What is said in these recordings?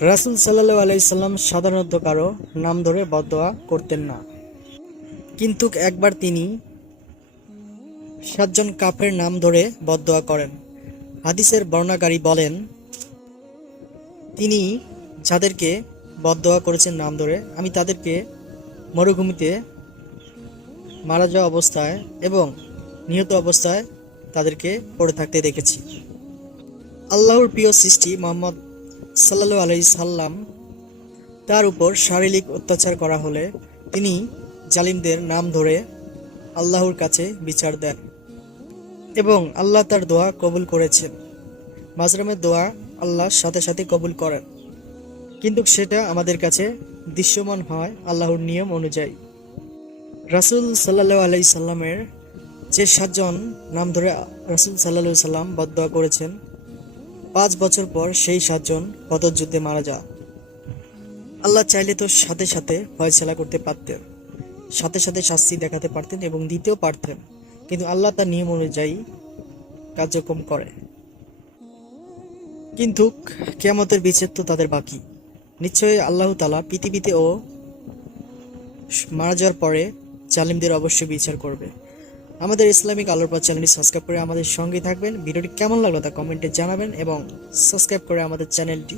রাসুল সাল্লাহ আলাইসাল্লাম সাধারণত কারও নাম ধরে বদোয়া করতেন না। কিন্তু একবার তিনি সাতজন কাফের নাম ধরে বদোয়া করেন। হাদিসের বর্ণাকারী বলেন, তিনি যাদেরকে বদোয়া করেছেন নাম ধরে, আমি তাদেরকে মরুভূমিতে মারা যাওয়া অবস্থায় এবং নিহত অবস্থায় তাদেরকে পড়ে থাকতে দেখেছি। আল্লাহর প্রিয় সৃষ্টি মোহাম্মদ সাল্লাল্লাহু আলাইহি সাল্লাম তার উপর শারীরিক অত্যাচার করা হলে তিনি জালিমদের নাম ধরে আল্লাহর কাছে বিচার দেন এবং আল্লাহ তার দোয়া কবুল করেছেন। মাজরামের দোয়া আল্লাহ সাথে সাথে কবুল করেন। কিন্তু সেটা আমাদের কাছে দৃশ্যমান হয় আল্লাহর নিয়ম অনুযায়ী। রাসূল সাল্লাল্লাহু আলাইহি সাল্লামের যে সাতজন নাম ধরে রাসূল সাল্লাল্লাহু সাল্লাম বদদোয়া করেছেন পাঁচ বছর পর সেই সাতজন বদর যুদ্ধে মারা যান। আল্লাহ চাইলে তো সাথে সাথে ফয়সলা করতে পারতেন, সাথে সাথে শাস্তি দেখাতে পারতেন এবং দিতেও পারতেন, কিন্তু আল্লাহ তার নিয়ম অনুযায়ী কার্যক্রম করে। কিন্তু কেয়ামতের বিচ্ছেদ তো তাদের বাকি। নিশ্চয়ই আল্লাহ তালা পৃথিবীতে ও মারা যাওয়ার পরে জালিমদের অবশ্যই বিচার করবে। আমাদের ইসলামিক আলোর পর চ্যানেলটি সাবস্ক্রাইব করে আমাদের সঙ্গে থাকবেন। ভিডিওটি কেমন লাগল তা কমেন্টে জানাবেন এবং সাবস্ক্রাইব করে আমাদের চ্যানেলটি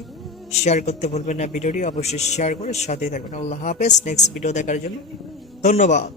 শেয়ার করতে ভুলবেন না। ভিডিওটি অবশ্যই শেয়ার করে সাথেই থাকবেন। আল্লাহ হাফেজ। নেক্সট ভিডিও দেখার জন্য ধন্যবাদ।